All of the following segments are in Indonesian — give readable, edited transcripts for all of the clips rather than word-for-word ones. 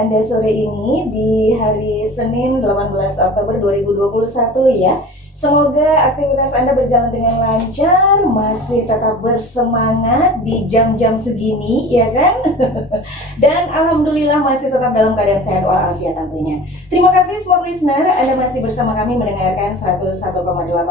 Anda sore ini di hari Senin 18 Oktober 2021 ya. Semoga aktivitas Anda berjalan dengan lancar, masih tetap bersemangat di jam-jam segini ya kan. Dan Alhamdulillah masih tetap dalam keadaan sehat walafiat tentunya. Terima kasih Smart Listener, Anda masih bersama kami mendengarkan 101,8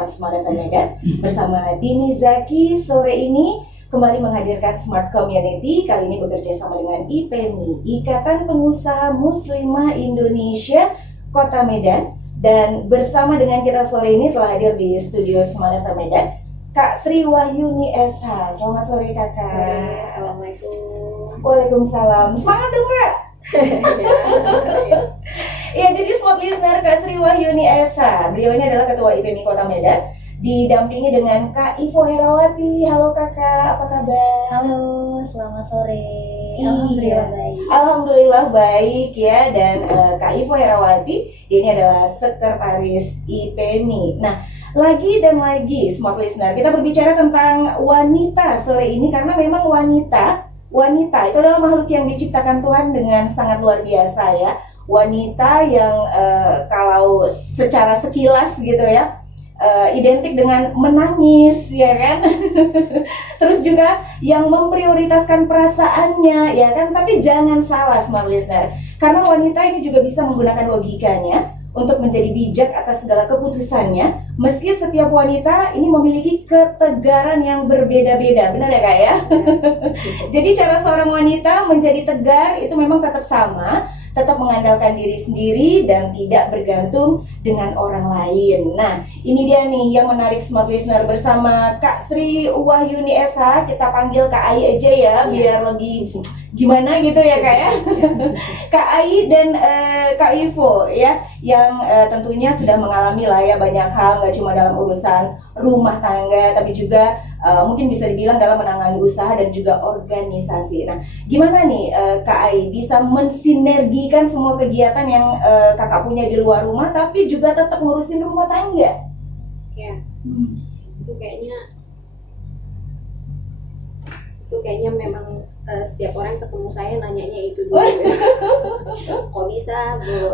Smart FM Medan bersama Dini Zaki sore ini. Kembali menghadirkan Smart Community, kali ini bekerja sama dengan IPMI, Ikatan Pengusaha Muslimah Indonesia Kota Medan. Dan bersama dengan kita sore ini telah hadir di studio Smart FM Medan, Kak Sri Wahyuni SH. Selamat sore Kakak. Sore, Assalamualaikum. Waalaikumsalam. Semangat dong Kak. Ya, jadi Smart Listener Kak Sri Wahyuni SH. Beliau ini adalah Ketua IPMI Kota Medan, didampingi dengan Kak Ivo Herawati. Halo kakak, apa kabar? Halo, selamat sore. Alhamdulillah baik. Alhamdulillah baik ya. Dan Kak Ivo Herawati ini adalah sekretaris IPMI. Nah, lagi dan lagi Smart Listener, kita berbicara tentang wanita sore ini karena memang wanita itu adalah makhluk yang diciptakan Tuhan dengan sangat luar biasa ya. Wanita yang kalau secara sekilas gitu ya, identik dengan menangis ya kan. Terus juga yang memprioritaskan perasaannya ya kan. Tapi jangan salah Smart Listener, karena wanita ini juga bisa menggunakan logikanya untuk menjadi bijak atas segala keputusannya. Meski setiap wanita ini memiliki ketegaran yang berbeda-beda. Benar ya Kak ya? Jadi cara seorang wanita menjadi tegar itu memang tetap sama, tetap mengandalkan diri sendiri dan tidak bergantung dengan orang lain. Nah, ini dia nih yang menarik Smart Listener, bersama Kak Sri Wahyuni SH. Kita panggil Kak Ai aja ya, biar lebih gimana gitu ya Kak ya. Kak Ai dan Kak Ivo ya, yang tentunya sudah mengalami lah ya banyak hal, nggak cuma dalam urusan rumah tangga, tapi juga mungkin bisa dibilang dalam menangani usaha dan juga organisasi. Nah, gimana nih Kak Ai bisa mensinergikan semua kegiatan yang kakak punya di luar rumah, tapi juga tetap ngurusin rumah tangga? Ya, itu kayaknya memang setiap orang ketemu saya nanyanya itu dulu. Kok bisa Bu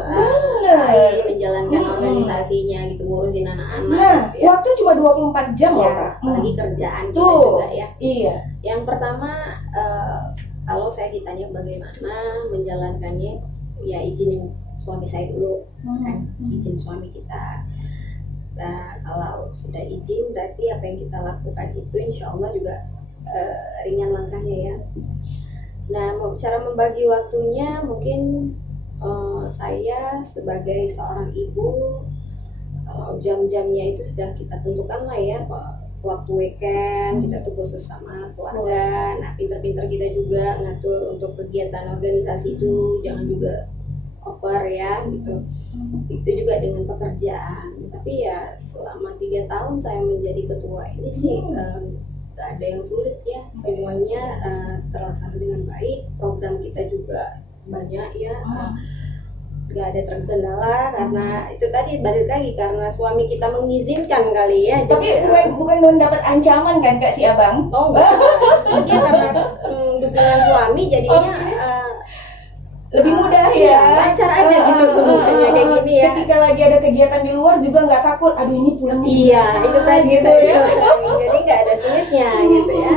Ai menjalankan organisasinya gitu, ngurusin anak-anak? Nah, gitu ya. waktu cuma 24 jam ya Kak. Apalagi kerjaan kita Tuh, juga ya. iya. Yang pertama, kalau saya ditanya bagaimana menjalankannya, ya izin suami saya dulu, kan, izin suami kita. Nah, kalau sudah izin, berarti apa yang kita lakukan itu insya Allah juga ringan langkahnya ya. Nah, cara membagi waktunya mungkin saya sebagai seorang ibu, kalau jam-jamnya itu sudah kita tentukan lah ya. Waktu weekend kita tuh khusus sama keluarga. Nah, pinter-pinter kita juga ngatur untuk kegiatan organisasi itu, jangan juga over ya gitu. Itu juga dengan pekerjaan. Tapi ya selama 3 tahun saya menjadi ketua ini sih gak ada yang sulit ya, semuanya terlaksana dengan baik. Program kita juga banyak ya, gak ada terkendala karena itu tadi balik lagi karena suami kita mengizinkan kali ya. Tapi jadi, bukan mendapat ancaman kan Kak si Abang? oh enggak, dia karena dukungan suami jadinya Lebih mudah ya, lancar aja gitu semuanya kayak gini ya. Ketika lagi ada kegiatan di luar juga nggak takut, aduh ini pulangnya Iya, itu tadi gitu saya ya. bilang. Jadi nggak ada sulitnya gitu ya.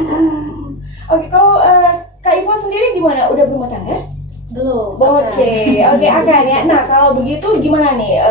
Oke, kalau Kak Ivo sendiri gimana? Udah berumah tangga? Belum. Oke, akan ya. Nah, kalau begitu gimana nih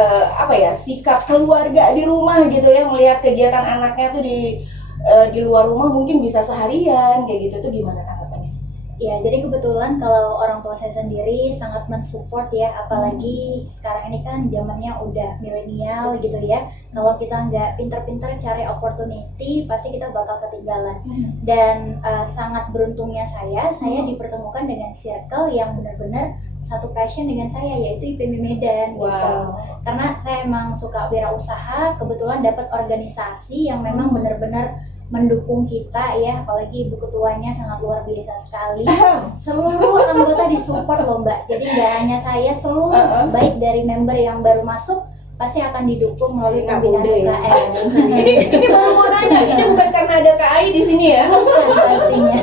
sikap keluarga di rumah gitu ya, melihat kegiatan anaknya tuh di luar rumah mungkin bisa seharian kayak gitu tuh gimana tanggapannya? Ya, jadi kebetulan kalau orang tua saya sendiri sangat mensupport ya, apalagi sekarang ini kan zamannya udah milenial gitu ya. Kalau kita nggak pinter-pinter cari opportunity, pasti kita bakal ketinggalan. Dan sangat beruntungnya saya dipertemukan dengan circle yang benar-benar satu passion dengan saya, yaitu IPMI Medan gitu. Karena saya emang suka wirausaha, kebetulan dapat organisasi yang memang benar-benar mendukung kita ya, apalagi ibu ketuanya sangat luar biasa sekali. Seluruh anggota disupport loh Mbak, jadi nggak hanya saya, seluruh baik dari member yang baru masuk pasti akan didukung melalui pembinaan UKM. Ini mau nanya, ini bukan karena ada Kak Ai di sini ya? Pastinya.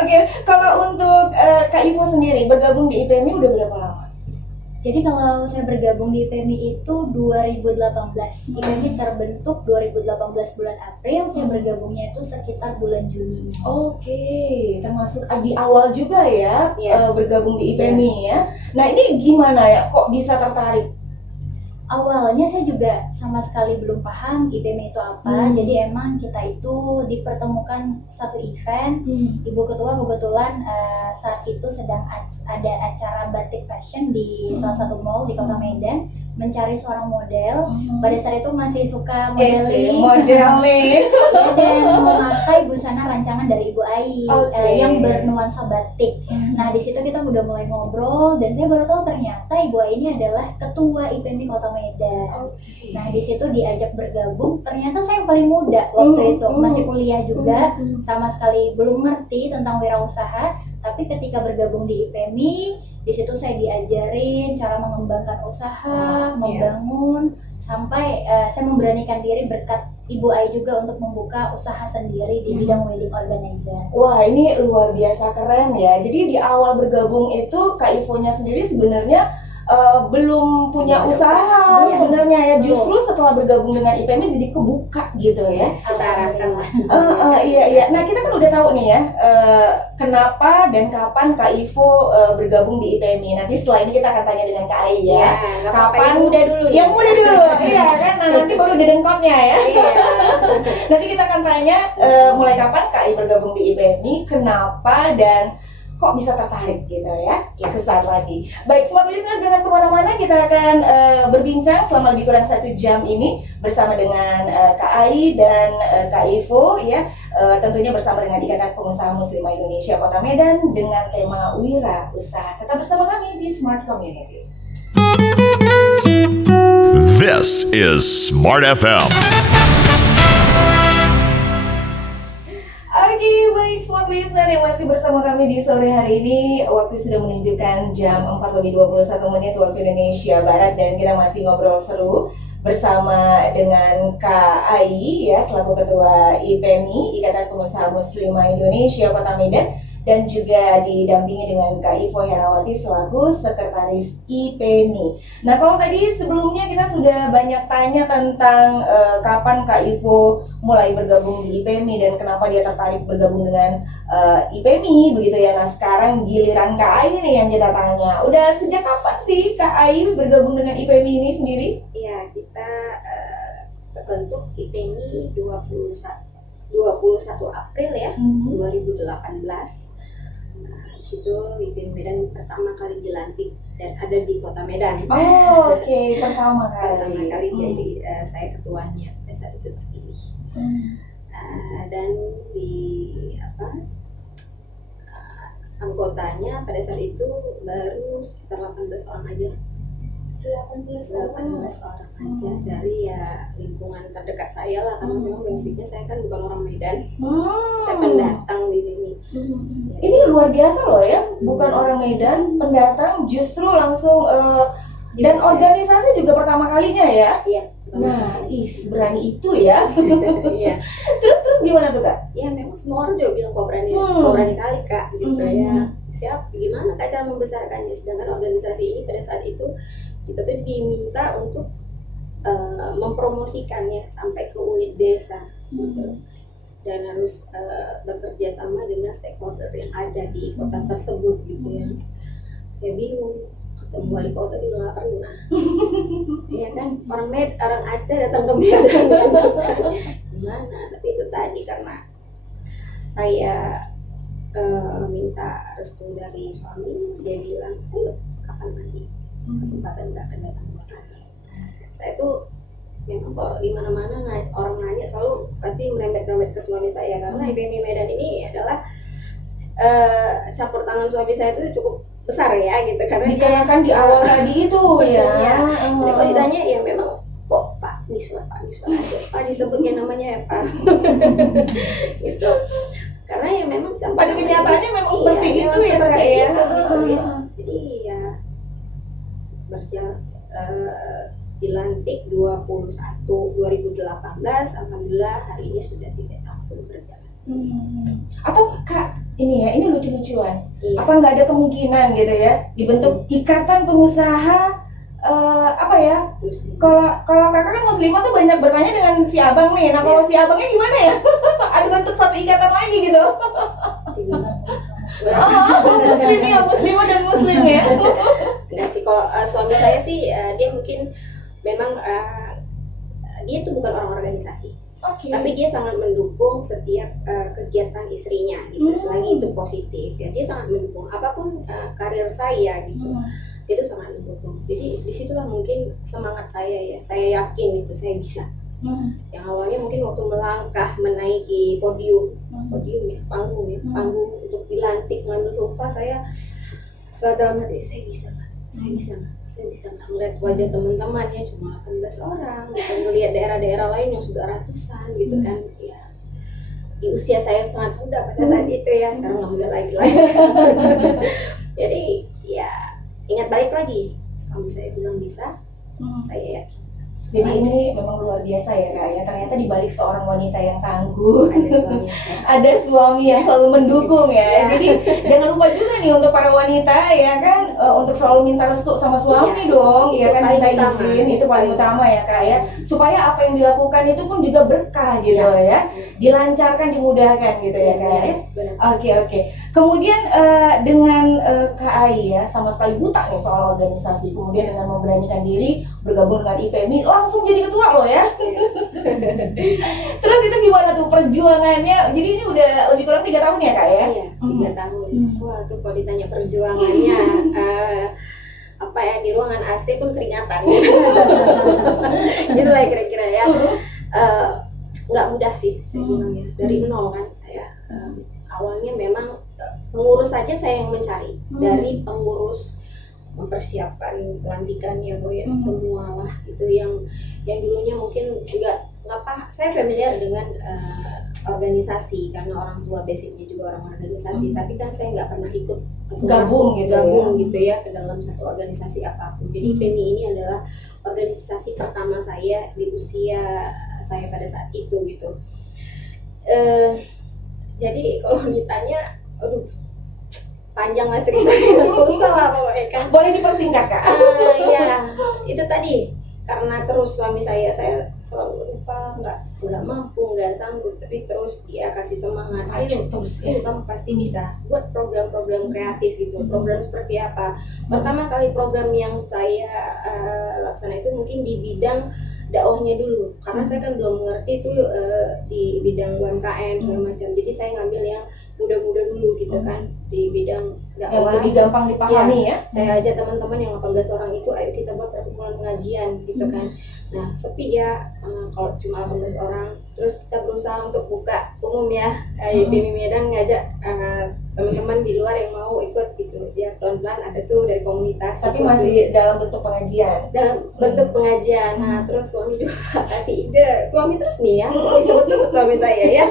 Oke, kalau untuk Kak Ivo sendiri bergabung di IPMI udah berapa lama? Jadi kalau saya bergabung di IPMI itu 2018. IPMI terbentuk 2018 bulan April, saya bergabungnya itu sekitar bulan Juni. Oke, termasuk di awal juga ya, Iya. bergabung di IPMI ya. Nah ini gimana ya, kok bisa tertarik? Awalnya saya juga sama sekali belum paham IPMI itu apa. Jadi emang kita itu dipertemukan satu event. Ibu Ketua kebetulan saat itu sedang ada acara batik fashion di salah satu mall di Kota Medan, mencari seorang model. Pada saat itu masih suka modeling dan memakai busana rancangan dari Ibu Ai yang bernuansa batik. Nah di situ kita udah mulai ngobrol dan saya baru tahu ternyata Ibu Ai ini adalah ketua IPMI Kota Medan. Nah di situ diajak bergabung. Ternyata saya yang paling muda waktu itu, masih kuliah juga, sama sekali belum ngerti tentang wirausaha. Tapi ketika bergabung di IPMI, di situ saya diajarin cara mengembangkan usaha, membangun, sampai saya memberanikan diri berkat Ibu Ai juga untuk membuka usaha sendiri di bidang wedding organizer. Wah ini luar biasa keren ya. Jadi di awal bergabung itu Kak Ivo-nya sendiri sebenarnya belum punya usaha sebenarnya ya. Justru setelah bergabung dengan IPMI jadi kebuka gitu ya. Kita harapkan Mas. Iya. Nah kita kan udah tahu nih ya kenapa dan kapan Kak Ivo bergabung di IPMI. Nanti setelah ini kita akan tanya dengan Kak Ai ya. Kapan muda dulu? Yang muda dulu, iya kan. Nah nanti baru dedengkotnya ya. Iya. Nanti kita akan tanya mulai kapan Kak Ai bergabung di IPMI, kenapa dan kok bisa tertarik gitu ya. Sesaat lagi. Baik, smart listener jangan kemana-mana, kita akan berbincang selama lebih kurang 1 jam ini bersama dengan Kak Ai dan Kak Ivo ya. Tentunya bersama dengan Ikatan Pengusaha Muslimah Indonesia Kota Medan dengan tema Wira Usaha. Tetap bersama kami di Smart Community. This is Smart FM. Oke, baik smart listener yang masih bersama kami di sore hari ini. Waktu sudah menunjukkan jam 4:21 waktu Indonesia Barat dan kita masih ngobrol seru bersama dengan Kak Ai ya selaku Ketua IPMI Ikatan Pengusaha Muslimah Indonesia Kota Medan, dan juga didampingi dengan Kak Ivo Herawati selaku Sekretaris IPMI. Nah kalau tadi sebelumnya kita sudah banyak tanya tentang kapan Kak Ivo mulai bergabung di IPMI dan kenapa dia tertarik bergabung dengan IPMI begitu ya. Nah sekarang giliran Kak Ai nih yang kita tanya. Udah sejak kapan sih Kak Ai bergabung dengan IPMI ini sendiri? Iya, kita terbentuk IPMI 21 April ya, 2018. Nah, situ IPMI Medan pertama kali dilantik dan ada di Kota Medan. Oh, oke, pertama kali. Jadi saya ketuanya pada saat itu terpilih. Dan di anggotanya pada saat itu baru sekitar 18 orang aja. 18 orang aja dari ya lingkungan terdekat saya lah, karena memang basicnya saya kan bukan orang Medan, saya pendatang di sini. Ini luar biasa loh ya, bukan orang Medan, pendatang justru langsung dan organisasi juga pertama kalinya ya. Iya. Nah, berani itu ya. Iya. Terus gimana tuh Kak? Ya memang semua orang juga bilang kok berani kali Kak, gitu ya. Siap, gimana Kak cara membesarkannya? Sedangkan organisasi ini pada saat itu kita tuh diminta untuk mempromosikannya sampai ke unit desa gitu. Dan harus bekerja sama dengan stakeholder yang ada di kota tersebut gitu ya. Saya bingung, ketemu wali kota juga nggak pernah. Iya kan, orang Aceh datang ke Medan gimana? Tapi itu tadi karena saya minta restu dari suami, dia bilang ayo kapan lagi kesempatan nggak akan datang lagi. Saya tuh memang kalau di mana-mana orang nanya selalu pasti merembet ke suami saya, karena IPMI Medan ini adalah campur tangan suami saya itu cukup besar ya gitu, karena Ditanyakan di awal tadi itu ya. Jadi kalau ditanya ya memang kok Pak Miswa aja, Pak disebutnya namanya Pak gitu, karena ya memang Pada kenyataannya memang seperti itu ya Kak ya. Jadi ya berjalan dilantik 2018, alhamdulillah hari ini sudah 3 tahun berjalan. Atau Kak, ini lucu-lucuan. Iya. Apa nggak ada kemungkinan gitu ya dibentuk ikatan pengusaha apa ya? Muslim. Kalau kakak kan muslimah tuh banyak bertanya dengan si abang nih. Nah kalau si abangnya gimana ya? Ada bentuk satu ikatan lagi gitu. Muslim ya, muslimah dan muslim ya. Enggak sih, kalau suami saya sih dia mungkin memang dia tuh bukan orang organisasi. Oke. Tapi dia sangat mendukung setiap kegiatan istrinya gitu. Selagi itu positif ya, dia sangat mendukung apapun karir saya gitu. Dia tuh sangat mendukung. Jadi disitulah mungkin semangat saya ya. Saya yakin itu saya bisa. Yang awalnya mungkin waktu melangkah menaiki podium ya, panggung untuk dilantik ngambil sumpah, saya dalam hati saya bisa nggak melihat wajah teman-teman ya cuma 18 orang, gitu, melihat daerah-daerah lain yang sudah ratusan gitu kan ya. Di usia saya yang sangat muda pada saat itu ya, sekarang nggak muda lagi. Jadi ya ingat balik lagi, suami saya bilang bisa, saya yakin. Jadi ini memang luar biasa ya Kak ya. Ternyata di balik seorang wanita yang tangguh ada suami yang selalu mendukung ya. Jadi jangan lupa juga nih untuk para wanita ya kan, untuk selalu minta restu sama suami dong, ya kan, minta izin, itu paling utama ya Kak ya. Supaya apa yang dilakukan itu pun juga berkah gitu ya. Dilancarkan, dimudahkan gitu ya Kak ya. Oke. Kemudian dengan Kak Ai ya, sama sekali buta nih soal organisasi. Kemudian dengan memberanikan diri bergabung dengan IPMI, langsung jadi ketua loh ya. Terus itu gimana tuh perjuangannya? Jadi ini udah lebih kurang 3 tahun ya Kak ya? Iya, 3 tahun. Wah tuh kalau ditanya perjuangannya, apa ya, di ruangan AC pun keringatan. Gitu lah kira-kira ya. Nggak mudah sih saya bilang ya. Dari nol kan saya. Awalnya memang pengurus saja saya yang mencari. Dari pengurus, mempersiapkan pelantikannya, semua lah itu yang dulunya mungkin juga saya familiar dengan organisasi karena orang tua basicnya juga orang organisasi, tapi kan saya nggak pernah ikut gabung gitu ya ke dalam satu organisasi apapun. Jadi IPMI ini adalah organisasi pertama saya di usia saya pada saat itu gitu. Jadi kalau ditanya, aduh panjang lah ceritanya, susah lah pokoknya kan. Boleh dipersingkat Kak? Iya, itu tadi karena terus suami saya selalu lupa, nggak mampu, nggak sanggup, tapi terus dia kasih semangat, ayo terus ya, kamu pasti bisa buat program-program kreatif gitu. Program seperti apa? Pertama kali program yang saya laksana itu mungkin di bidang dakwahnya dulu, karena saya kan belum mengerti itu di bidang UMKM segala macam. Jadi saya ngambil yang muda-muda dulu gitu kan, di bidang dakwah yang lebih gampang dipahami ya. Saya ajak teman-teman yang 18 orang itu, ayo kita buat perkumpulan pengajian gitu kan. Nah sepi ya kalau cuma 18 orang. Terus kita berusaha untuk buka umum ya, IPMI Medan ngajak teman-teman di luar yang mau ikut gitu. Ya pelan-pelan ada tuh dari komunitas. Tapi masih dalam bentuk pengajian. Nah terus suami juga kasih ide. Suami terus nih ya, sebut-sebut suami saya ya.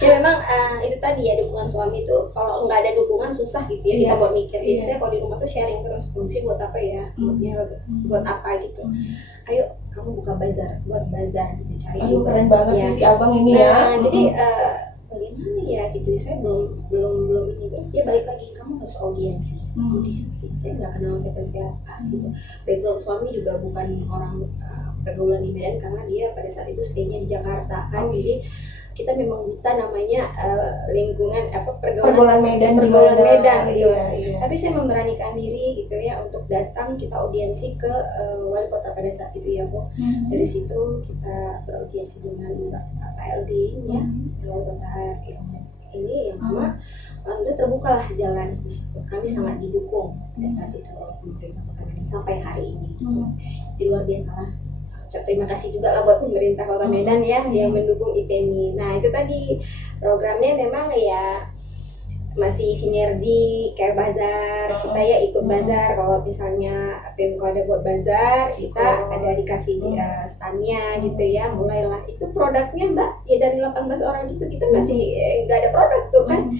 Ya memang itu tadi ya, dukungan suami itu kalau nggak ada dukungan susah gitu ya, kita buat mikir. Jadi saya kalau di rumah tuh sharing terus, fungsi buat apa ya, buat apa gitu. Ayo kamu buka buat bazar gitu, cari. Aduh keren banget sih si abang ini ya. Jadi bagaimana ya gitu, saya belum ini. Terus dia balik lagi, kamu harus audiensi. Saya nggak kenal siapa gitu. Background suami juga bukan orang pergaulan di Medan, karena dia pada saat itu stay-nya di Jakarta kan. Jadi kita memang buta namanya lingkungan pergaulan Medan gitu. Iya. Tapi saya memberanikan diri gitu ya untuk datang, kita audiensi ke wali kota pada saat itu ya Bu. Dari situ kita beraudiensi dengan Pak LD ya, wali kota ini yang lama. Udah terbukalah jalan di situ. Kami sangat didukung pada saat itu oleh pemerintah Kota Medan sampai hari ini gitu. Di luar biasa lah. Terima kasih juga lah buat pemerintah Kota Medan ya yang mendukung IPMI. Nah itu tadi programnya memang ya masih sinergi kayak bazar. Kita ya ikut bazar. Kalau misalnya PMK ada buat bazar, kita ada dikasih standnya gitu ya. Mulailah itu produknya Mbak ya, dari 18 orang itu kita masih nggak ada produk tuh kan.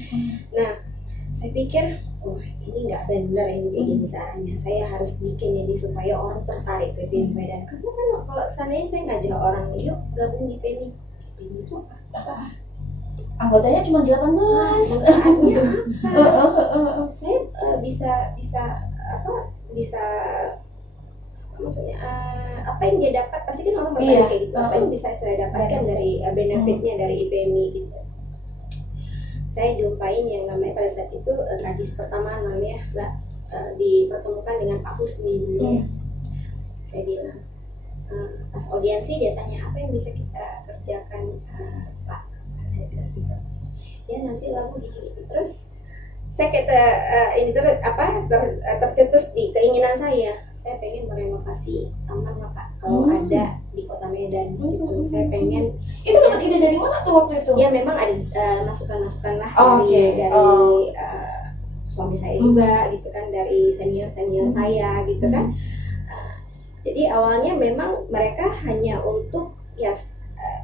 Nah saya pikir, wah ini nggak benar ini kayak gini caranya. Saya harus bikin ini supaya orang tertarik ke IPMI Medan. Karena kan kalau seandainya saya ngajak orang, yuk gabung di IPMI. IPMI itu apa? anggotanya cuma 18. Manfaatnya apa? Saya bisa maksudnya apa yang dia dapat, pasti kan orang bertanya kayak gitu, apa yang bisa saya dapatkan dari benefitnya dari IPMI gitu. Saya jumpain yang namanya pada saat itu kadis pertama namanya Mbak, dipertemukan dengan Pak Husni dulu ya. Saya bilang pas audiensi dia tanya apa yang bisa kita kerjakan Pak, saya bilang gitu. Ya nanti lagu gini. Terus saya kata ini terus tercetus di keinginan saya pengen merenovasi taman lah Pak kalau ada di Kota Medan gitu. Saya pengen. Itu dapat ide dari mana tuh waktu itu? Ya memang ada masukan-masukan lah dari suami saya juga gitu kan, dari senior saya gitu kan. Jadi awalnya memang mereka hanya untuk ya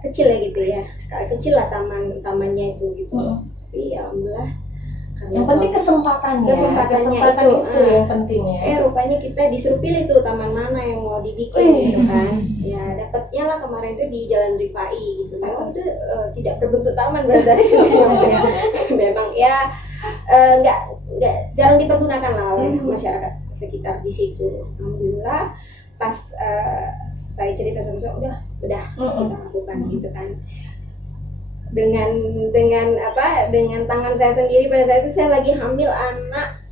kecil ya gitu ya, sekali kecil lah tamannya itu gitu. Tapi ya alhamdulillah. Yang penting kesempatannya itu yang penting ya. Rupanya kita disuruh pilih tuh taman mana yang mau dibikin gitu kan. Ya dapatnya lah kemarin itu di Jalan Rifai gitu. Memang itu tidak berbentuk taman berarti. Memang ya nggak jarang dipergunakan lah oleh masyarakat sekitar di situ. Alhamdulillah pas saya cerita sama saya udah kita lakukan gitu kan. Dengan tangan saya sendiri. Pada saat itu saya lagi hamil anak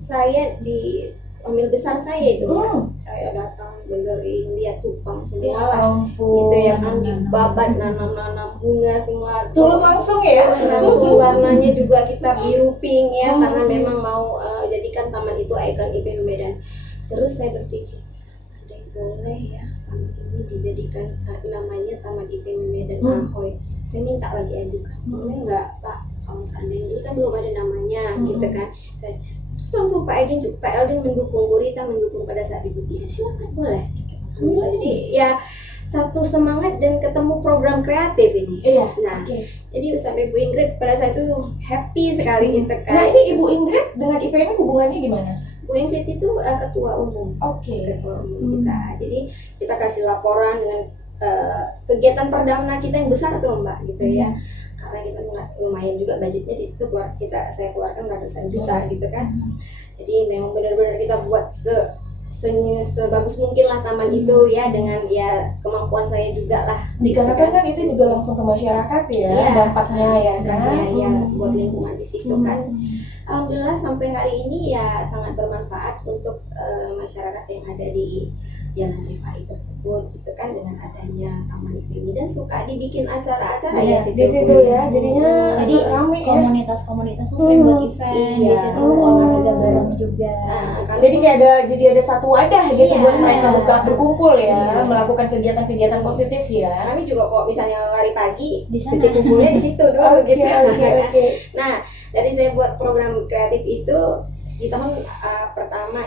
saya, di hamil besar saya itu. Saya datang benerin, lihat tukang semua lah gitu ya kan, dibabat nanam bunga semua turun langsung ya, langsung warnanya juga kita biru pink ya, karena memang mau jadikan taman itu ikon IPMI Medan. Terus saya berpikir ada yang boleh ya taman ini dijadikan namanya Taman IPMI Medan Ahoy. Saya minta lagi ajukan, boleh nggak Pak, kalau seandainya ini kan belum ada namanya gitu kan. Terus langsung Pak Eldin mendukung, Bu Rita mendukung pada saat itu. Ya silakan boleh gitu. Jadi ya satu semangat dan ketemu program kreatif ini. Jadi sampai Bu Ingrid pada saat itu happy sekali gitu kan. Nah ini Ibu Ingrid dengan IPMI hubungannya gimana? Bu Ingrid itu ketua umum. Ketua umum kita. Jadi kita kasih laporan dengan kegiatan perdana kita yang besar tuh Mbak gitu ya, karena kita lumayan juga budgetnya di situ saya keluarkan ratusan juta gitu kan. Jadi memang benar-benar kita buat sebagus mungkin lah taman itu ya, dengan ya kemampuan saya juga lah. Dikarenakan kan itu juga langsung ke masyarakat ya, dampaknya ya kan. Ya buat lingkungan di situ kan. Alhamdulillah sampai hari ini ya sangat bermanfaat untuk masyarakat yang ada di Jalan Rifai tersebut gitu kan, dengan adanya Taman IPMI, dan suka dibikin acara-acara ya di situ ya, jadinya jadi rame ya. Komunitas tuh sering buat event di situ, olahraga bareng juga. Jadi kayak ada satu wadah gitu buat mereka berkumpul ya, melakukan kegiatan-kegiatan positif ya. Kami juga kok misalnya lari pagi di titik kumpulnya di situ dulu gitu. Nah, dari saya buat program kreatif itu di tahun pertama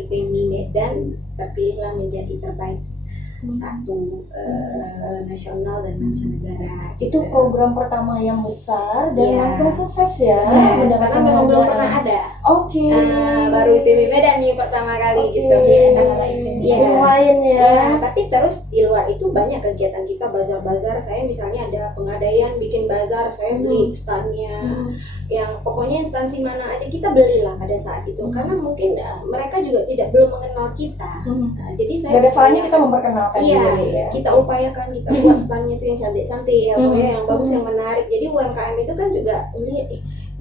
IPMI Medan terpilihlah menjadi terbaik satu nasional dan mancanegara. Itu program pertama yang besar dan langsung sukses ya. Karena memang belum pernah ada. Baru IPMI Medan nih pertama kali gitu. Lumayan ya. Tapi terus di luar itu banyak kegiatan kita, bazar-bazar. Saya misalnya ada pengadaian bikin bazar, saya beli standnya. Yang pokoknya instansi mana aja kita belilah pada saat itu, karena mungkin mereka juga belum mengenal kita. Jadi saya ada salahnya kita memperkenalkan diri ya. Kita upayakan, kita buat standnya itu yang cantik-cantik ya, yang bagus, yang menarik. Jadi UMKM itu kan juga lihat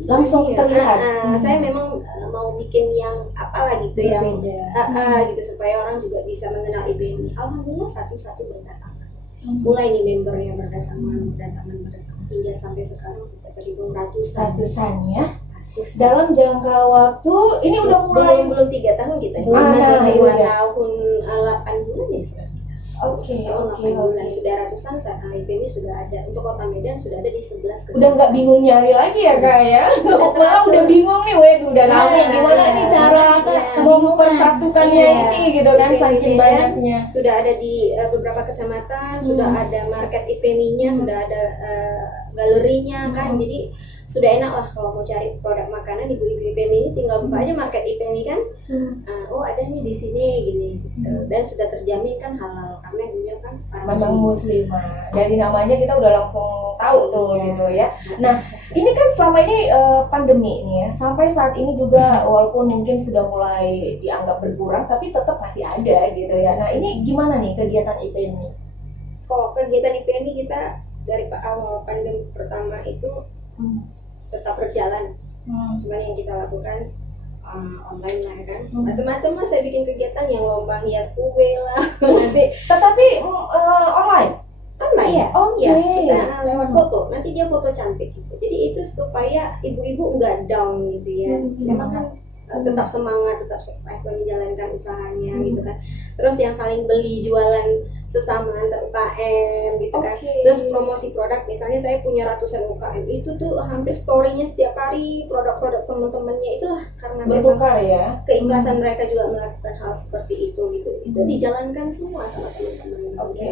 langsung kita lihat. Saya memang mau bikin yang apalah gitu, yang gitu supaya orang juga bisa mengenal IPMI. Alhamdulillah satu-satu berdatangan. Mulai nih membernya berdatangan hingga sampai sekarang sudah terhitung ratusan ya. Dalam jangka waktu ini udah mulai belum 3 tahun kita, masih 2 tahun 8 bulan ya sekarang. Bulan sudah ratusan saat IPMI sudah ada untuk Kota Medan, sudah ada di 11 kecamatan. Udah nggak bingung nyari lagi ya Kak ya? Udah bingung nih, udah rame gimana nih cara mempersatukannya ini gitu kan, saking banyaknya. Sudah ada di beberapa kecamatan, sudah ada market IPMI-nya, sudah ada galerinya kan. Jadi sudah enak lah kalau mau cari produk makanan ibu-ibu IPMI ini tinggal buka aja market IPMI kan. Oh ada nih di sini gini gitu. Dan sudah terjamin kan halal karena ibunya kan para Memang muslim. muslimah. Dari namanya kita udah langsung tahu tuh Iya. gitu ya. Nah, ini kan selama ini pandemi nih ya. Sampai saat ini juga walaupun mungkin sudah mulai dianggap berkurang tapi tetap masih ada gitu ya. Nah, ini gimana nih kegiatan IPMI? Kalau kegiatan IPMI kita dari awal pandemi pertama itu tetap berjalan. Cuman yang kita lakukan online lah kan. Macam-macam lah saya bikin kegiatan yang lomba hias kue lah. Nanti Tetapi online. online. Iya. Oke. Ya, kita lewat foto. Nanti dia foto cantik gitu. Jadi itu supaya ibu-ibu nggak down gitu ya. Memang kan tetap semangat, tetap survive menjalankan usahanya gitu kan. Terus yang saling beli jualan sesama antar UKM gitu kan. Oke. Terus promosi produk, misalnya saya punya ratusan UKM, itu tuh hampir story-nya setiap hari produk-produk teman-temannya, itulah karena memang Bertukar ya. keikhlasan mereka juga melakukan hal seperti itu gitu. Itu dijalankan semua sama teman-teman. Oke.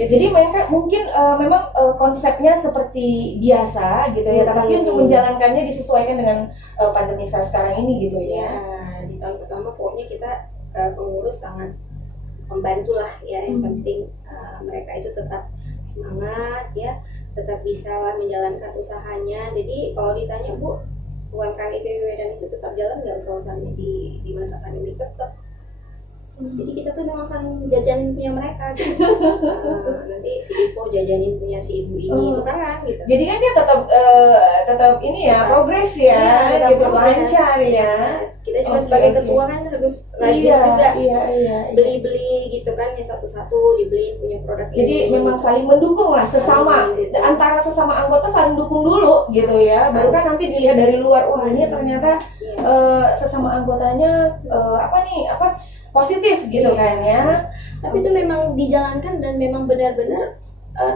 Jadi mereka mungkin memang konsepnya seperti biasa gitu ya, tapi untuk menjalankannya disesuaikan dengan pandemi saat sekarang ini gitu Ya, ya. di tahun pertama pokoknya kita pengurus sangat membantu lah ya. Yang penting mereka itu tetap semangat ya, tetap bisa menjalankan usahanya. Jadi kalau ditanya Bu, UMKM IPB dan itu tetap jalan nggak usahanya di masa pandemi? Tetap. Jadi kita tuh memang saling jajanin punya mereka gitu. Nanti si Ipo jajanin punya si ibu ini itu kan gitu. Jadi kan dia tetap ini ya, progres ya, Iya, tetap gitu, progres. lancar ya. Kita juga Oke, sebagai oke. ketua kan harus rajin Iya, juga iya. beli-beli gitu kan ya, satu-satu dibeliin punya produk Jadi ini. memang saling mendukung lah sesama, Saling gitu. antara sesama anggota saling dukung dulu gitu ya. Baru kan nanti dilihat dari luar, wah ini ternyata Iya. sesama anggotanya positif gitu kan ya. Tapi itu memang dijalankan dan memang benar-benar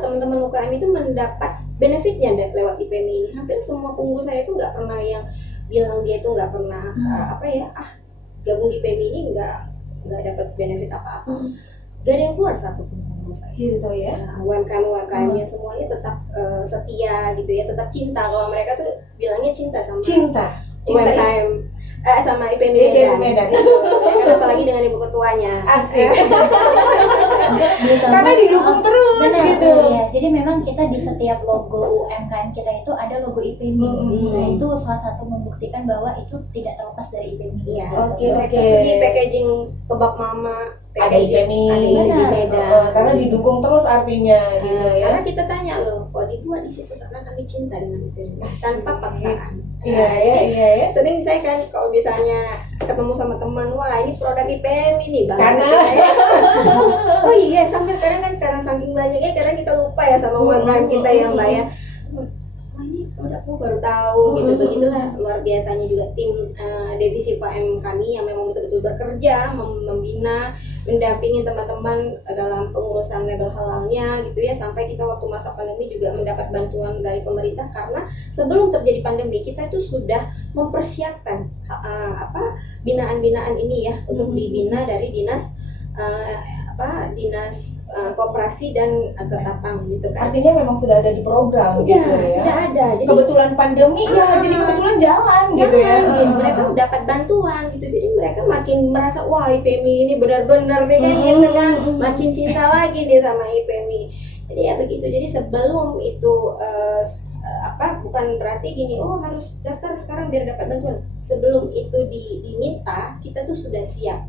teman-teman UKM itu mendapat benefitnya lewat IPMI ini. Hampir semua pengurus saya itu nggak pernah yang bilang dia itu nggak pernah gabung di IPMI ini nggak dapat benefit apa-apa. Gak ada yang keluar satu pun pengurus saya. Gitu ya. UMKM-nya semuanya tetap setia gitu ya, tetap cinta. Kalau mereka tuh bilangnya cinta sama Cinta UMKM sama IPMI IPMI Medan. Medan. Kan apalagi dengan ibu ketuanya. Asik. Gitu. Karena didukung terus Benar, gitu. iya. Jadi memang kita di setiap logo UMKM kita itu ada logo IPMI. Nah, itu salah satu membuktikan bahwa itu tidak terlepas dari IPMI. Iya. Oke, Mereka oke. tuh di packaging kebab mama, Ada packaging, IPMI, ada IPMI Benar. Medan. karena didukung terus artinya gitu ya. Karena kita tanya loh, kok dibuat di situ karena kami cinta dengan IPMI tanpa paksaan. Iya ya. Sering saya kan kalau misalnya ketemu sama teman, wah ini produk IPMI nih bang. Karena Oh iya, sampai sekarang kan karena saking banyaknya kadang kita lupa ya sama UMKM kita yang Mbak ya. Wah ini produkku baru tahu gitu. Begitulah luar biasanya juga tim divisi UKM kami yang memang betul-betul bekerja membina, mendampingi teman-teman dalam pengurusan label halalnya gitu ya, sampai kita waktu masa pandemi juga mendapat bantuan dari pemerintah karena sebelum terjadi pandemi kita itu sudah mempersiapkan binaan-binaan ini ya untuk dibina dari dinas koperasi dan ketapang gitu kan. artinya memang sudah ada di program gitu ya. Sudah ada. Jadi Kebetulan pandemi ya, jadi kebetulan jalan gitu ya. mereka dapat bantuan gitu, jadi mereka makin merasa wah IPMI ini benar-benar deh kan gitu kan, makin cinta lagi deh sama IPMI. Jadi ya begitu. Jadi sebelum itu bukan berarti gini, oh harus daftar sekarang biar dapat bantuan. Sebelum itu diminta, kita tuh sudah siap.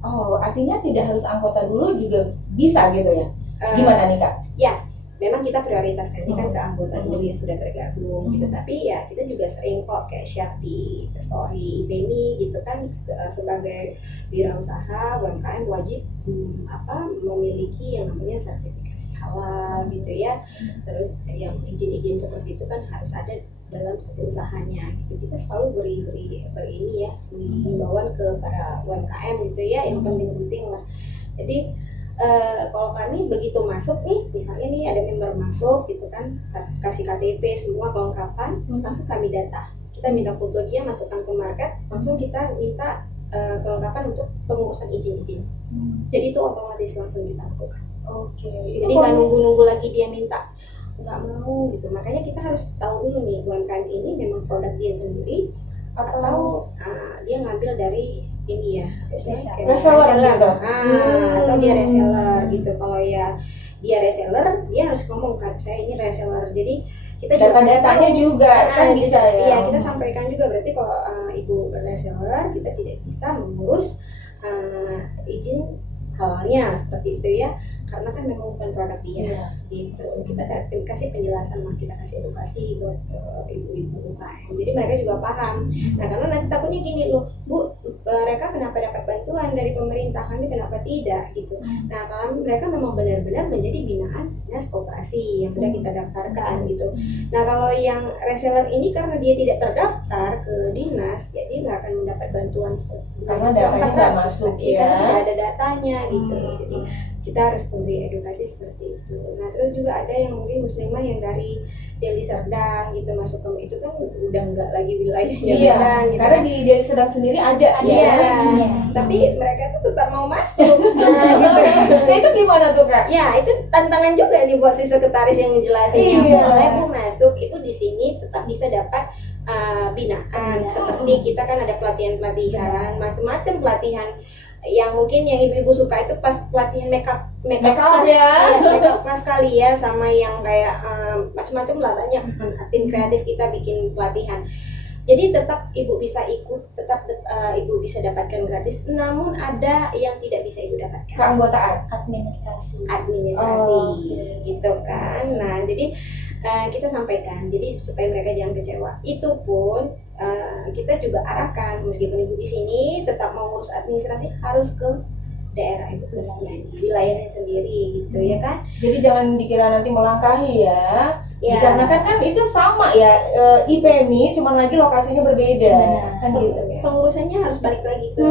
Oh, artinya tidak harus anggota dulu juga bisa gitu ya. Gimana nih Kak? Ya, memang kita prioritaskan ini kan ke anggota dulu yang sudah bergabung gitu. Tapi ya kita juga sering kok kayak share di story IPMI gitu kan, sebagai wirausaha UMKM wajib memiliki yang namanya sertifikasi halal gitu ya. Terus yang izin-izin seperti itu kan harus ada dalam satu usahanya gitu. Kita selalu beri ini ya, himbauan kepada UMKM gitu ya, yang penting-penting lah. Jadi kalau kami begitu masuk nih, misalnya nih ada member masuk gitu kan, kasih KTP semua kelengkapan, langsung kami data. Kita minta foto dia, masukkan ke market, langsung kita minta kelengkapan untuk pengurusan izin-izin. Jadi itu otomatis langsung kita lakukan. Oke. Jadi nggak nunggu-nunggu lagi dia minta, nggak mau gitu. Makanya kita harus tahu dulu nih UMKM ini memang produk dia sendiri atau dia ngambil dari ini ya kayak reseller gitu. Atau dia reseller gitu. Kalau ya dia reseller, dia harus ngomong kan saya ini reseller. Jadi kita juga data-datanya juga kan bisa ya. Iya, kita sampaikan juga berarti kalau ibu reseller kita tidak bisa mengurus izin halalnya seperti itu ya, karena kan memang bukan produk dia gitu. Kita kasih penjelasan, kita kasih edukasi buat ibu-ibu UKM, jadi mereka juga paham. Nah karena nanti takutnya gini loh, Bu, mereka kenapa dapat bantuan dari pemerintah, kami kenapa tidak gitu. Nah kalau mereka memang benar-benar menjadi binaan dinas koperasi yang sudah kita daftarkan gitu. Nah kalau yang reseller ini karena dia tidak terdaftar ke dinas, jadi nggak akan mendapat bantuan seperti itu karena datanya nggak masuk ya, karena tidak ada datanya gitu. Jadi kita harus memberi edukasi seperti itu. Nah terus juga ada yang mungkin muslimah yang dari Deli Serdang gitu masuk ke itu kan udah nggak lagi wilayahnya Serdang gitu. Karena di Deli Serdang sendiri ada tapi mereka tuh tetap mau masuk. Nah, gitu. Nah itu gimana tuh Kak? Ya itu tantangan juga nih buat si sekretaris yang ngejelasin. Boleh Bu masuk, Ibu di sini tetap bisa dapat binaan. Seperti kita kan ada pelatihan-pelatihan, macam-macam pelatihan yang mungkin yang ibu-ibu suka itu pas pelatihan makeup class ya, makeup class kali ya, sama yang kayak macam-macam lah, banyak tim kreatif kita bikin pelatihan. Jadi tetap ibu bisa ikut, tetap ibu bisa dapatkan gratis. Namun ada yang tidak bisa ibu dapatkan. Keanggotaan, administrasi gitu kan. Nah jadi kita sampaikan, jadi supaya mereka jangan kecewa. Itu pun kita juga arahkan, meskipun ibu di sini tetap mau ngurus administrasi harus ke daerah ibu sendiri, wilayahnya sendiri gitu ya kan. Jadi jangan dikira nanti melangkahi ya. Dikarenakan kan itu sama ya, IPMI cuman lagi lokasinya berbeda kan gitu ya. Pengurusannya harus balik lagi ke